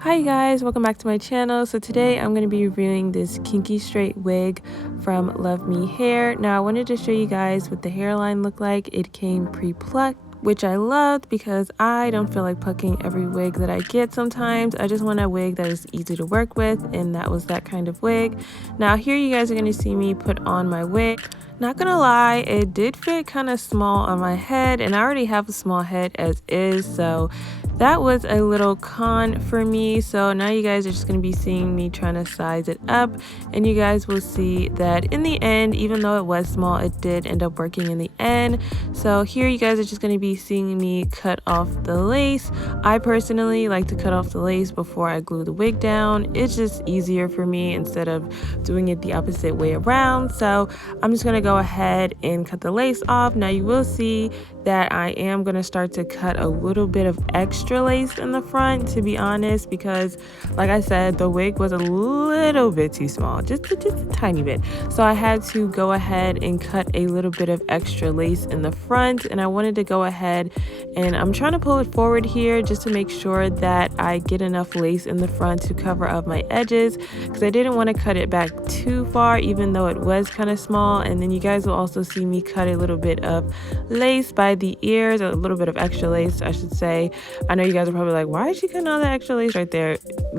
Hi guys, welcome back to my channel. So today I'm going to be reviewing this Kinky straight wig from Luvme hair. Now I wanted to show you guys what the hairline looked like. It came pre-plucked, which I loved because I don't feel like plucking every wig that I get sometimes. I just want a wig that is easy to work with, and that was that kind of wig. Now here you guys are going to see me put on my wig. Not gonna lie, it did fit kind of small on my head, and I already have a small head as is, so that was a little con for me. So now you guys are just going to be seeing me trying to size it up, and you guys will see that in the end, even though it was small, it did end up working in the end. So here you guys are just going to be seeing me cut off the lace. I personally like to cut off the lace before I glue the wig down. It's just easier for me instead of doing it the opposite way around. So I'm just going to go ahead and cut the lace off. Now you will see that I am going to start to cut a little bit of extra lace in the front, to be honest, because like I said, the wig was a little bit too small, just a tiny bit. So I had to go ahead and cut a little bit of extra lace in the front, and I wanted to go ahead and I'm trying to pull it forward here just to make sure that I get enough lace in the front to cover up my edges, because I didn't want to cut it back too far even though it was kind of small. And then you guys will also see me cut a little bit of lace by the ears, a little bit of extra lace I should say. I know you guys are probably like, why is she cutting all that extra lace right there?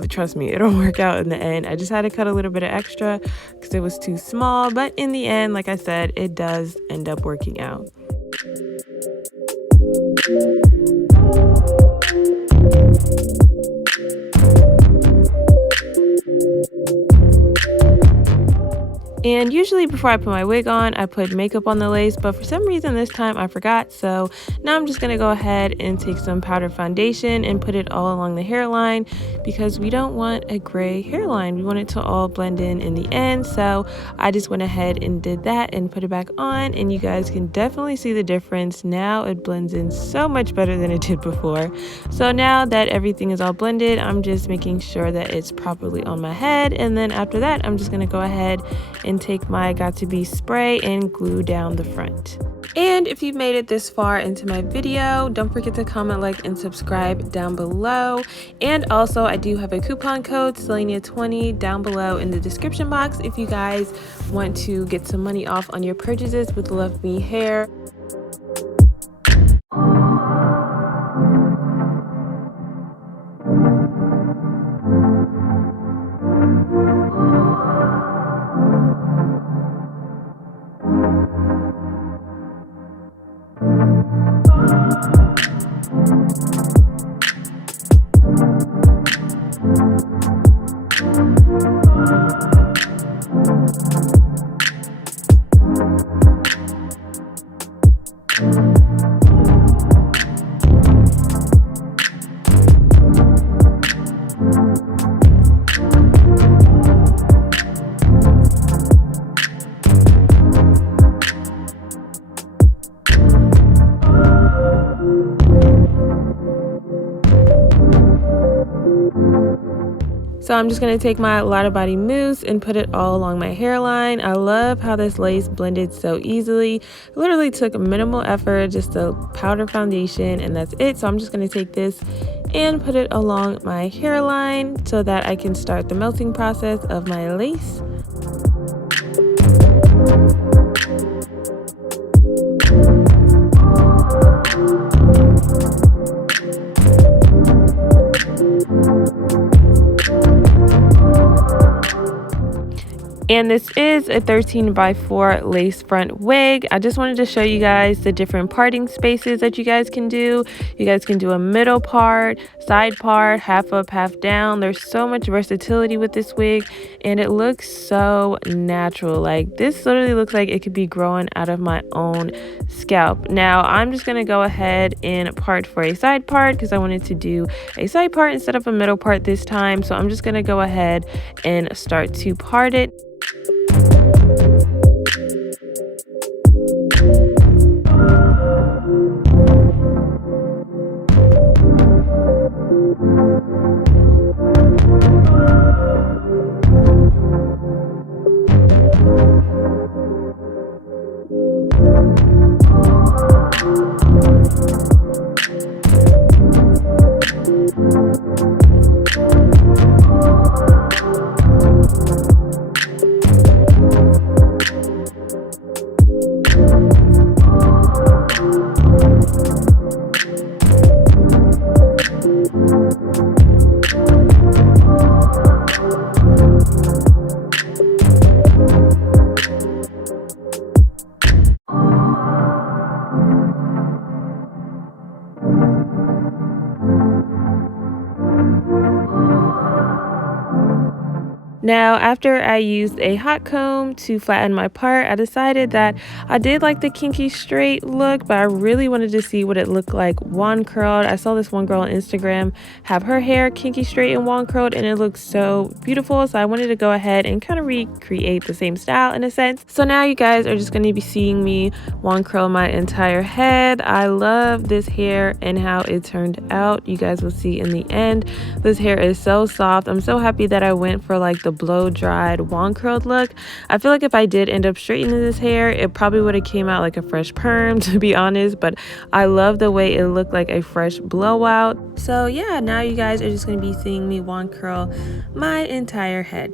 Trust me, it'll work out in the end. I just had to cut a little bit of extra because it was too small, but in the end, like I said, it does end up working out. And usually before I put my wig on, I put makeup on the lace, but for some reason this time I forgot. So now I'm just going to go ahead and take some powder foundation and put it all along the hairline, because we don't want a gray hairline. We want it to all blend in the end. So I just went ahead and did that and put it back on, and you guys can definitely see the difference. Now it blends in so much better than it did before. So now that everything is all blended, I'm just making sure that it's properly on my head, and then after that I'm just going to go ahead and take my Got2b spray and glue down the front. And if you've made it this far into my video, don't forget to comment, like, and subscribe down below. And also I do have a coupon code Selenia20 down below in the description box if you guys want to get some money off on your purchases with Luvme hair. So I'm just going to take my Lotta Body mousse and put it all along my hairline. I love how this lace blended so easily. It literally took minimal effort, just a powder foundation, and that's it. So I'm just going to take this and put it along my hairline so that I can start the melting process of my lace. And this is a 13x4 lace front wig. I just wanted to show you guys the different parting spaces that you guys can do. You guys can do a middle part, side part, half up, half down. There's so much versatility with this wig, and it looks so natural. Like, this literally looks like it could be growing out of my own scalp. Now I'm just gonna go ahead and part for a side part because I wanted to do a side part instead of a middle part this time. So I'm just gonna go ahead and start to part it. Now, after I used a hot comb to flatten my part, I decided that I did like the kinky straight look, but I really wanted to see what it looked like wand curled. I saw this one girl on Instagram have her hair kinky straight and wand curled, and it looked so beautiful, so I wanted to go ahead and kind of recreate the same style in a sense. So now you guys are just going to be seeing me wand curl my entire head. I love this hair and how it turned out. You guys will see in the end. This hair is so soft. I'm so happy that I went for like the blow dried wand curled look. I feel like if I did end up straightening this hair, it probably would have came out like a fresh perm, to be honest, but I love the way it looked like a fresh blowout. So yeah, now you guys are just going to be seeing me wand curl my entire head.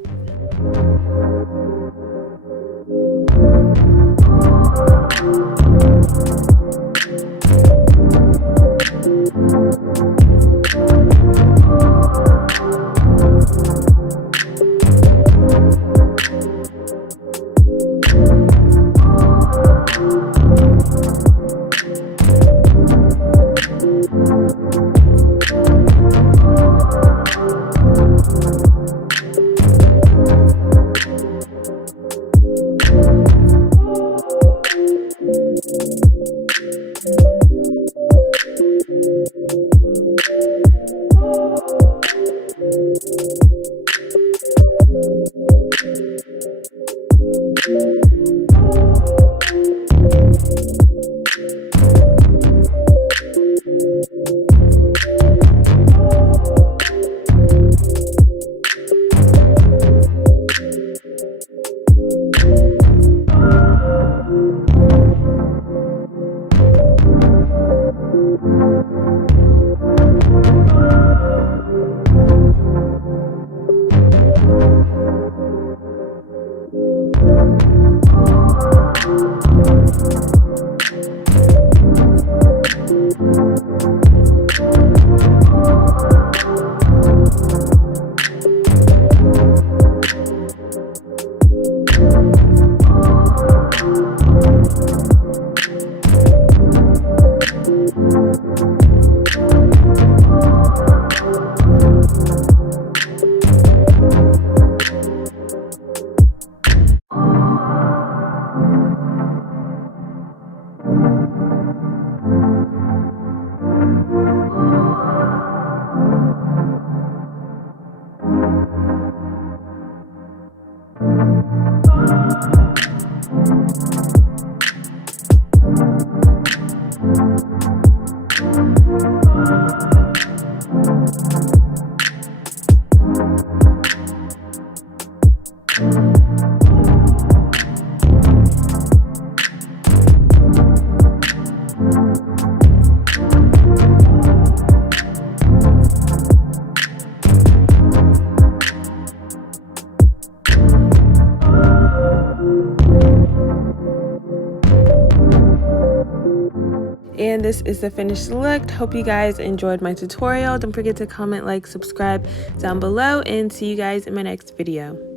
And this is the finished look. Hope you guys enjoyed my tutorial. Don't forget to comment, like, subscribe down below, and see you guys in my next video.